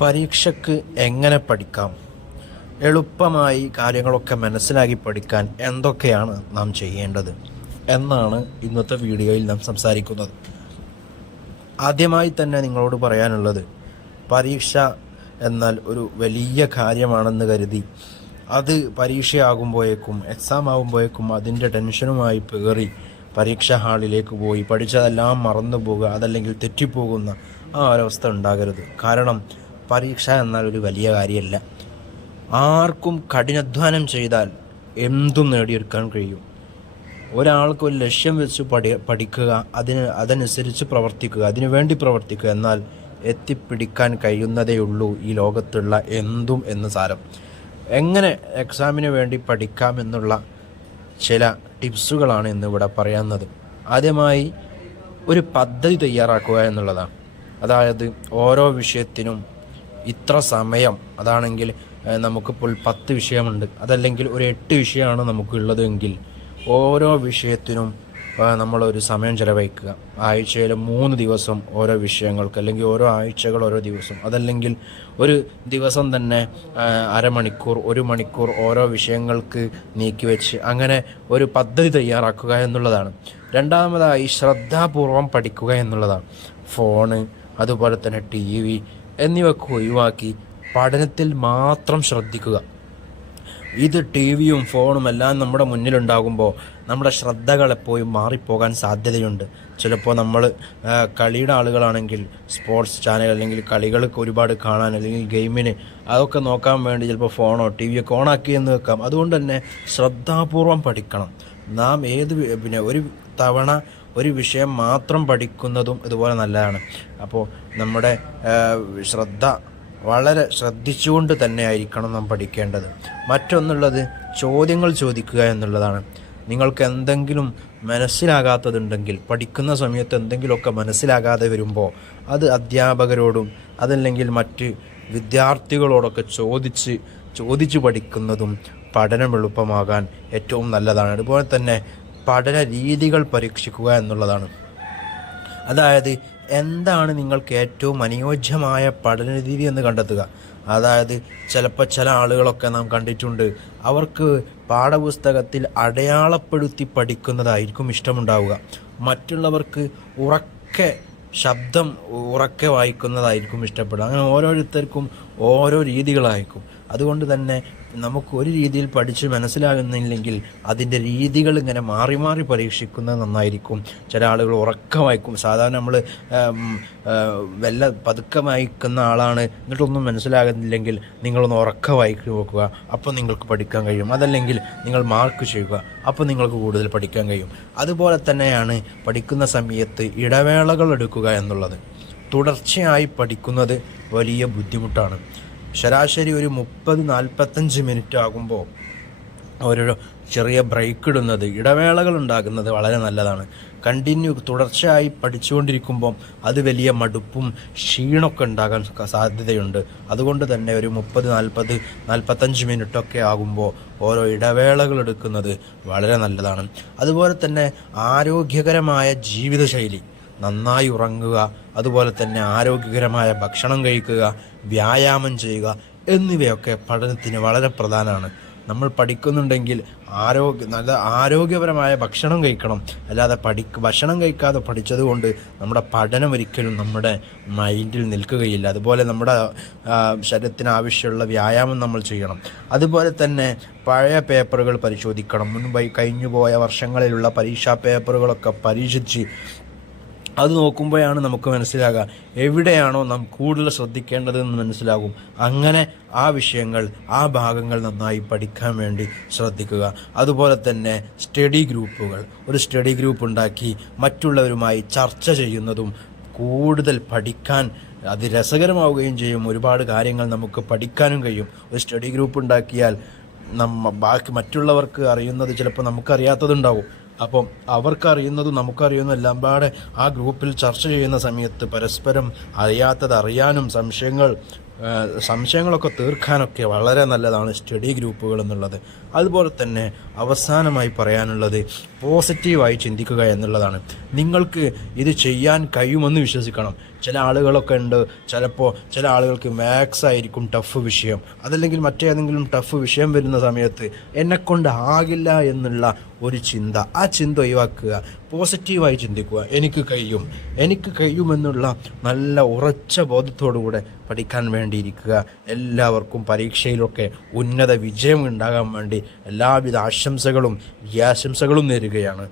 പരീക്ഷയ്ക്ക് എങ്ങനെ പഠിക്കാം, എളുപ്പമായി കാര്യങ്ങളൊക്കെ മനസ്സിലാക്കി പഠിക്കാൻ എന്തൊക്കെയാണ് നാം ചെയ്യേണ്ടത് എന്നാണ് ഇന്നത്തെ വീഡിയോയിൽ നാം സംസാരിക്കുന്നത്. ആദ്യമായി തന്നെ നിങ്ങളോട് പറയാനുള്ളത്, പരീക്ഷ എന്നാൽ ഒരു വലിയ കാര്യമാണെന്ന് കരുതി അത് പരീക്ഷയാകുമ്പോഴേക്കും എക്സാം ആകുമ്പോഴേക്കും അതിൻ്റെ ടെൻഷനുമായി പേറി പരീക്ഷാ ഹാളിലേക്ക് പോയി പഠിച്ചതെല്ലാം മറന്നു പോകുക, അതല്ലെങ്കിൽ തെറ്റിപ്പോകുന്ന ആ ഒരവസ്ഥ ഉണ്ടാകരുത്. കാരണം പരീക്ഷ എന്നാൽ ഒരു വലിയ കാര്യമല്ല. ആർക്കും കഠിനാധ്വാനം ചെയ്താൽ എന്തും നേടിയെടുക്കാൻ കഴിയും. ഒരാൾക്ക് ഒരു ലക്ഷ്യം വെച്ച് പഠിക്കുക, അതനുസരിച്ച് പ്രവർത്തിക്കുക, അതിനുവേണ്ടി പ്രവർത്തിക്കുക, എന്നാൽ എത്തിപ്പിടിക്കാൻ കഴിയുന്നതേയുള്ളൂ ഈ ലോകത്തുള്ള എന്തും എന്ന് സാരം. എങ്ങനെ എക്സാമിന് വേണ്ടി പഠിക്കാമെന്നുള്ള ചില ടിപ്സുകളാണ് ഇന്നിവിടെ പറയുന്നത്. ആദ്യമായി ഒരു പദ്ധതി തയ്യാറാക്കുക എന്നുള്ളതാണ്. അതായത് ഓരോ വിഷയത്തിനും ഇത്ര സമയം, അതാണെങ്കിൽ നമുക്കിപ്പോൾ 10 വിഷയമുണ്ട്, അതല്ലെങ്കിൽ ഒരു 8 വിഷയമാണ് നമുക്കുള്ളതെങ്കിൽ ഓരോ വിഷയത്തിനും നമ്മളൊരു സമയം ചിലവഴിക്കുക. ആഴ്ചയിൽ 3 ദിവസം ഓരോ വിഷയങ്ങൾക്ക്, അല്ലെങ്കിൽ ഓരോ ആഴ്ചകൾ ഓരോ ദിവസം, അതല്ലെങ്കിൽ ഒരു ദിവസം തന്നെ അരമണിക്കൂർ 1 മണിക്കൂർ ഓരോ വിഷയങ്ങൾക്ക് നീക്കിവെച്ച് അങ്ങനെ ഒരു പദ്ധതി തയ്യാറാക്കുക എന്നുള്ളതാണ്. രണ്ടാമതായി ശ്രദ്ധാപൂർവം പഠിക്കുക എന്നുള്ളതാണ്. ഫോണ്, അതുപോലെ തന്നെ TV എന്നിവയൊക്കെ ഒഴിവാക്കി പഠനത്തിൽ മാത്രം ശ്രദ്ധിക്കുക. ഇത് TVയും ഫോണും എല്ലാം നമ്മുടെ മുന്നിലുണ്ടാകുമ്പോൾ നമ്മുടെ ശ്രദ്ധകൾ എപ്പോഴും മാറിപ്പോകാൻ സാധ്യതയുണ്ട്. ചിലപ്പോൾ നമ്മൾ കളിയുടെ ആളുകളാണെങ്കിൽ സ്പോർട്സ് ചാനൽ, അല്ലെങ്കിൽ കളികൾക്ക് ഒരുപാട് കാണാൻ, അല്ലെങ്കിൽ ഗെയിമിന് അതൊക്കെ നോക്കാൻ വേണ്ടി ചിലപ്പോൾ ഫോണോ TVയൊക്കെ ഓണാക്കി എന്ന് വെക്കാം. അതുകൊണ്ട് തന്നെ ശ്രദ്ധാപൂർവം പഠിക്കണം. നാം ഒരു തവണ ഒരു വിഷയം മാത്രം പഠിക്കുന്നതും ഇതുപോലെ നല്ലതാണ്. അപ്പോൾ നമ്മുടെ ശ്രദ്ധ വളരെ ശ്രദ്ധിച്ചുകൊണ്ട് തന്നെ ആയിരിക്കണം നാം പഠിക്കേണ്ടത്. മറ്റൊന്നുള്ളത് ചോദ്യങ്ങൾ ചോദിക്കുക എന്നുള്ളതാണ്. നിങ്ങൾക്ക് എന്തെങ്കിലും മനസ്സിലാകാത്തതുണ്ടെങ്കിൽ, പഠിക്കുന്ന സമയത്ത് എന്തെങ്കിലുമൊക്കെ മനസ്സിലാകാതെ വരുമ്പോൾ അത് അധ്യാപകരോടും അതല്ലെങ്കിൽ മറ്റ് വിദ്യാർത്ഥികളോടൊക്കെ ചോദിച്ച് പഠിക്കുന്നതും പഠനം എളുപ്പമാകാൻ ഏറ്റവും നല്ലതാണ്. അതുപോലെ തന്നെ പഠന രീതികൾ പരീക്ഷിക്കുക എന്നുള്ളതാണ്. അതായത് എന്താണ് നിങ്ങൾക്ക് ഏറ്റവും അനുയോജ്യമായ പഠന രീതി എന്ന് കണ്ടെത്തുക. അതായത് ചിലപ്പോൾ ചില ആളുകളൊക്കെ നാം കണ്ടിട്ടുണ്ട്, അവർക്ക് പാഠപുസ്തകത്തിൽ അടയാളപ്പെടുത്തി പഠിക്കുന്നതായിരിക്കും ഇഷ്ടമുണ്ടാവുക. മറ്റുള്ളവർക്ക് ശബ്ദം ഉറക്കെ വായിക്കുന്നതായിരിക്കും ഇഷ്ടപ്പെടുക. അങ്ങനെ ഓരോരുത്തർക്കും ഓരോ രീതികളായിരിക്കും. അതുകൊണ്ട് തന്നെ നമുക്ക് ഒരു രീതിയിൽ പഠിച്ച് മനസ്സിലാകുന്നില്ലെങ്കിൽ അതിൻ്റെ രീതികൾ ഇങ്ങനെ മാറി മാറി പരീക്ഷിക്കുന്നത് നന്നായിരിക്കും. ചില ആളുകൾ ഉറക്കം വായിക്കും. സാധാരണ നമ്മൾ പതുക്കെ വായിക്കുന്ന ആളാണ്, എന്നിട്ടൊന്നും മനസ്സിലാകുന്നില്ലെങ്കിൽ നിങ്ങളൊന്ന് ഉറക്കം വായിക്കി നോക്കുക, അപ്പോൾ നിങ്ങൾക്ക് പഠിക്കാൻ കഴിയും. അതല്ലെങ്കിൽ നിങ്ങൾ മാർക്ക് ചെയ്യുക, അപ്പോൾ നിങ്ങൾക്ക് കൂടുതൽ പഠിക്കാൻ കഴിയും. അതുപോലെ തന്നെയാണ് പഠിക്കുന്ന സമയത്ത് ഇടവേളകൾ എടുക്കുക എന്നുള്ളത്. തുടർച്ചയായി പഠിക്കുന്നത് വലിയ ബുദ്ധിമുട്ടാണ്. ശരാശരി ഒരു 30-45 മിനിറ്റ് ആകുമ്പോൾ ഒരു ചെറിയ ബ്രേക്ക് ഇടുന്നത്, ഇടവേളകൾ ഉണ്ടാകുന്നത് വളരെ നല്ലതാണ്. തുടർച്ചയായി പഠിച്ചുകൊണ്ടിരിക്കുമ്പം അത് വലിയ മടുപ്പും ക്ഷീണമൊക്കെ ഉണ്ടാകാൻ സാധ്യതയുണ്ട്. അതുകൊണ്ട് തന്നെ ഒരു 30-45 മിനിറ്റൊക്കെ ആകുമ്പോൾ ഓരോ ഇടവേളകൾ എടുക്കുന്നത് വളരെ നല്ലതാണ്. അതുപോലെ തന്നെ ആരോഗ്യകരമായ ജീവിതശൈലി, നന്നായി ഉറങ്ങുക, അതുപോലെ തന്നെ ആരോഗ്യകരമായ ഭക്ഷണം കഴിക്കുക, വ്യായാമം ചെയ്യുക എന്നിവയൊക്കെ പഠനത്തിന് വളരെ പ്രധാനമാണ്. നമ്മൾ പഠിക്കുന്നുണ്ടെങ്കിൽ നല്ല ആരോഗ്യപരമായ ഭക്ഷണം കഴിക്കണം. അല്ലാതെ ഭക്ഷണം കഴിക്കാതെ പഠിച്ചതുകൊണ്ട് നമ്മുടെ പഠനം ഒരിക്കലും നമ്മുടെ മൈൻഡിൽ നിൽക്കുകയില്ല. അതുപോലെ നമ്മുടെ ശരീരത്തിന് ആവശ്യമുള്ള വ്യായാമം നമ്മൾ ചെയ്യണം. അതുപോലെ തന്നെ പഴയ പേപ്പറുകൾ പരിശോധിക്കണം. മുൻപായി കഴിഞ്ഞുപോയ വർഷങ്ങളിലുള്ള പരീക്ഷാ പേപ്പറുകളൊക്കെ പരീക്ഷിച്ച് അത് നോക്കുമ്പോഴാണ് നമുക്ക് മനസ്സിലാകുക എവിടെയാണോ നാം കൂടുതൽ ശ്രദ്ധിക്കേണ്ടതെന്ന് മനസ്സിലാകും. അങ്ങനെ ആ വിഷയങ്ങൾ, ആ ഭാഗങ്ങൾ നന്നായി പഠിക്കാൻ വേണ്ടി ശ്രദ്ധിക്കുക. അതുപോലെ തന്നെ ഒരു സ്റ്റഡി ഗ്രൂപ്പ് ഉണ്ടാക്കി മറ്റുള്ളവരുമായി ചർച്ച ചെയ്യുന്നതും കൂടുതൽ പഠിക്കാൻ അത് രസകരമാവുകയും ചെയ്യും. ഒരുപാട് കാര്യങ്ങൾ നമുക്ക് പഠിക്കാനും കഴിയും. ഒരു സ്റ്റഡി ഗ്രൂപ്പ് ഉണ്ടാക്കിയാൽ ബാക്കി മറ്റുള്ളവർക്ക് അറിയുന്നത് ചിലപ്പോൾ നമുക്കറിയാത്തതുണ്ടാവും. അപ്പം അവർക്കറിയുന്നതും നമുക്കറിയുന്നതും എല്ലാം പാടെ ആ ഗ്രൂപ്പിൽ ചർച്ച ചെയ്യുന്ന സമയത്ത് പരസ്പരം അറിയാത്തത് അറിയാനും സംശയങ്ങളൊക്കെ തീർക്കാനൊക്കെ വളരെ നല്ലതാണ് സ്റ്റഡി ഗ്രൂപ്പുകൾ എന്നുള്ളത്. അതുപോലെ തന്നെ അവസാനമായി പറയാനുള്ളത് പോസിറ്റീവായി ചിന്തിക്കുക എന്നുള്ളതാണ്. നിങ്ങൾക്ക് ഇത് ചെയ്യാൻ കഴിയുമെന്ന് വിശ്വസിക്കണം. ചില ആളുകളൊക്കെ ഉണ്ട്, ചിലപ്പോൾ ചില ആളുകൾക്ക് മാത്സ് ആയിരിക്കും ടഫ് വിഷയം, അതല്ലെങ്കിൽ മറ്റേതെങ്കിലും ടഫ് വിഷയം വരുന്ന സമയത്ത് എന്നെക്കൊണ്ട് ആകില്ല എന്നുള്ള ഒരു ചിന്ത, ആ ചിന്ത ഒഴിവാക്കുക. പോസിറ്റീവായി ചിന്തിക്കുക. എനിക്ക് കഴിയുമെന്നുള്ള നല്ല ഉറച്ച ബോധത്തോടുകൂടെ പഠിക്കാൻ വേണ്ടിയിരിക്കുക. എല്ലാവർക്കും പരീക്ഷയിലൊക്കെ ഉന്നത വിജയം ഉണ്ടാകാൻ വേണ്ടി എല്ലാവിധ ആശംസകളും നേരുകയാണ്.